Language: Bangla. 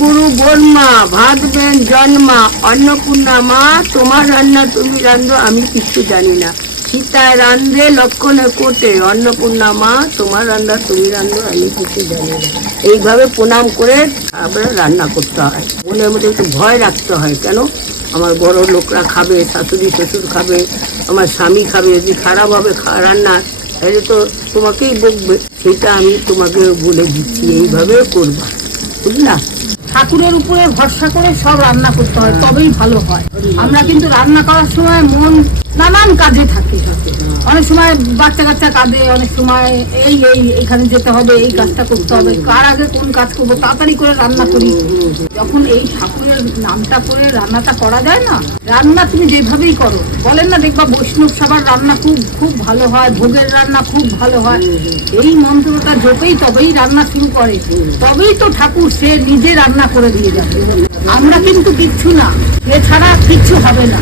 গুরু বর্মা ভাগবেন জন্মা অন্নপূর্ণা মা, তোমার রান্না তুমি রান্ধো আমি কিচ্ছু জানি না। সীতায় রান্ধে লক্ষণে কোটে, অন্নপূর্ণা মা তোমার রান্না তুমি রান্ধো আমি কিছু জানি না। এইভাবে প্রণাম করে তারপরে রান্না করতে হয়। মনের মধ্যে একটু ভয় রাখতে হয়, কেন আমার বড় লোকরা খাবে, শাশুড়ি শ্বশুর খাবে, আমার স্বামী খাবে, যদি খারাপ হবে রান্না তাহলে তো তোমাকেই বকবে। সেটা আমি তোমাকে বলে দিচ্ছি, এইভাবে করবা, বুঝলা। ঠাকুরের উপরে ভরসা করে সব রান্না করতে হয়, তবেই ভালো হয়। আমরা কিন্তু রান্না করার সময় মন নানান কাজে থাকে। অনেক সময় বাচ্চা কাচ্চা কাঁদে, অনেক সময় এখানে যেতে হবে, এই কাজটা করতে হবে, কার আগে কোন কাজ করবো, তাড়াতাড়ি করে রান্না করি। যখন এই ঠাকুরের নামটা করে রান্নাটা করা যায় না, রান্না তুমি যেভাবেই করো, বলেন না দেখবা বৈষ্ণব সবার রান্না খুব খুব ভালো হয়, ভোগের রান্না খুব ভালো হয়। এই মন্ত্রটা জপেই তবেই রান্না শুরু করে, তবেই তো ঠাকুর সে নিজে রান্না করে দিয়ে যাবে। আমরা কিন্তু কিচ্ছু না, এছাড়া কিচ্ছু হবে না।